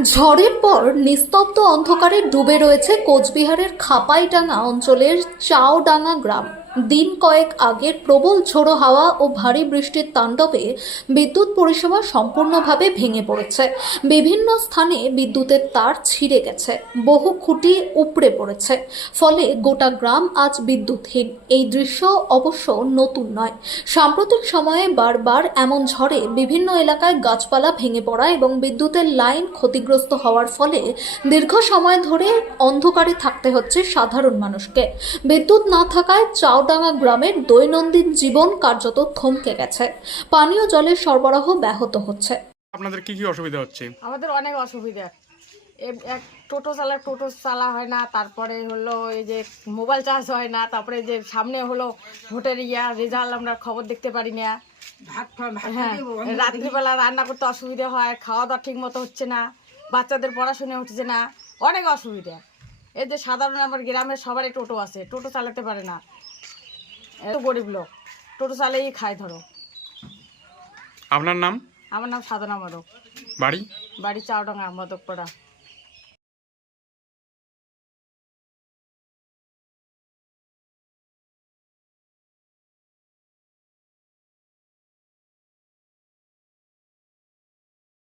ঝড়ের পর নিস্তব্ধ অন্ধকারে ডুবে রয়েছে কোচবিহারের খাপাইডাঙ্গা অঞ্চলের চাওডাঙ্গা গ্রাম। দিন কয়েক আগের প্রবল ঝোড়ো হাওয়া ও ভারী বৃষ্টির তাণ্ডবে বিদ্যুৎ পরিষেবা সম্পূর্ণভাবে ভেঙে পড়েছে। বিভিন্ন স্থানে বিদ্যুতের তার ছিঁড়ে গেছে, বহু খুঁটি উপড়ে পড়েছে। ফলে গোটা গ্রাম আজ বিদ্যুৎহীন। এই দৃশ্য অবশ্য নতুন নয়। সাম্প্রতিক সময়ে বারবার এমন ঝড়ে বিভিন্ন এলাকায় গাছপালা ভেঙে পড়া এবং বিদ্যুতের লাইন ক্ষতিগ্রস্ত হওয়ার ফলে দীর্ঘ সময় ধরে অন্ধকারে থাকতে হচ্ছে সাধারণ মানুষকে। বিদ্যুৎ না থাকায় চাওডাঙ্গা গ্রামের দৈনন্দিন জীবন কার্যত থমকে গেছে। পানীয় জলের সরবরাহ ব্যাহত হচ্ছে। আপনাদের কি কি অসুবিধা হচ্ছে? আমাদের অনেক অসুবিধা। এক টোটো চালা হয় না, তারপরে হলো এই যে মোবাইল চার্জ হয় না, তারপরে যে সামনে হলো ভোটের রেজাল্ট আমরা খবর দেখতে পারি না। হ্যাঁ, রাত্রিবেলা রান্না করতে অসুবিধা হয়, খাওয়া দাওয়া ঠিক মতো হচ্ছে না, বাচ্চাদের পড়াশোনা হচ্ছে না, অনেক অসুবিধা। এই যে সাধারণ আমার গ্রামের সবারই টোটো আছে, টোটো চালাতে পারে না, এত গরিব লোক, টোটো চালেই খায়। ধরো, আপনার নাম? আমার নাম সাধনা মারক, বাড়ি? বাড়ি চাওডাঙ্গা, মদকপাড়া।